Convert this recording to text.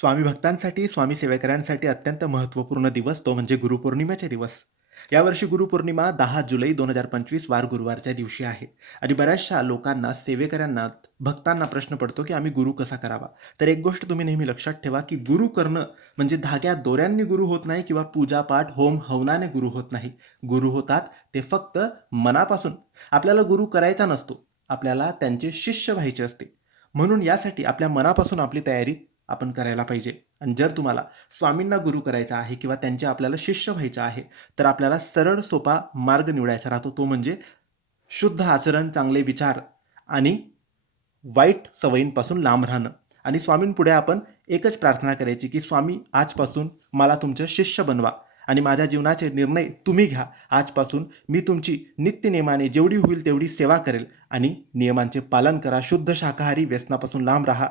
स्वामी भक्तांसाठी स्वामी सेवेकऱ्यांसाठी अत्यंत महत्त्वपूर्ण दिवस तो म्हणजे गुरुपौर्णिमेचे दिवस. यावर्षी गुरुपौर्णिमा दहा जुलै दोन हजार पंचवीस वार गुरुवारच्या दिवशी आहे. आणि बऱ्याचशा लोकांना सेवेकऱ्यांना भक्तांना प्रश्न पडतो की आम्ही गुरु कसा करावा? तर एक गोष्ट तुम्ही नेहमी लक्षात ठेवा की गुरु करणं म्हणजे धाग्या दोऱ्यांनी गुरु होत नाही किंवा पूजापाठ होम हवनाने गुरु होत नाही. गुरु होतात ते फक्त मनापासून. आपल्याला गुरु करायचा नसतो. आपल्याला त्यांचे शिष्य व्हायचे असते. म्हणून यासाठी आपल्या मनापासून आपली तयारी आपण करायला पाहिजे. आणि जर तुम्हाला स्वामींना गुरु करायचा आहे किंवा त्यांचे आपल्याला शिष्य व्हायचं आहे तर आपल्याला सरळ सोपा मार्ग निवडायचा राहतो. तो म्हणजे शुद्ध आचरण चांगले विचार आणि वाईट सवयींपासून लांब राहणं. आणि स्वामींपुढे आपण एकच प्रार्थना करायची की स्वामी आजपासून मला तुमचं शिष्य बनवा आणि माझ्या जीवनाचे निर्णय तुम्ही घ्या. आजपासून मी तुमची नित्यनियमाने जेवढी होईल तेवढी सेवा करेल आणि नियमांचे पालन करा. शुद्ध शाकाहारी व्यसनापासून लांब राहा.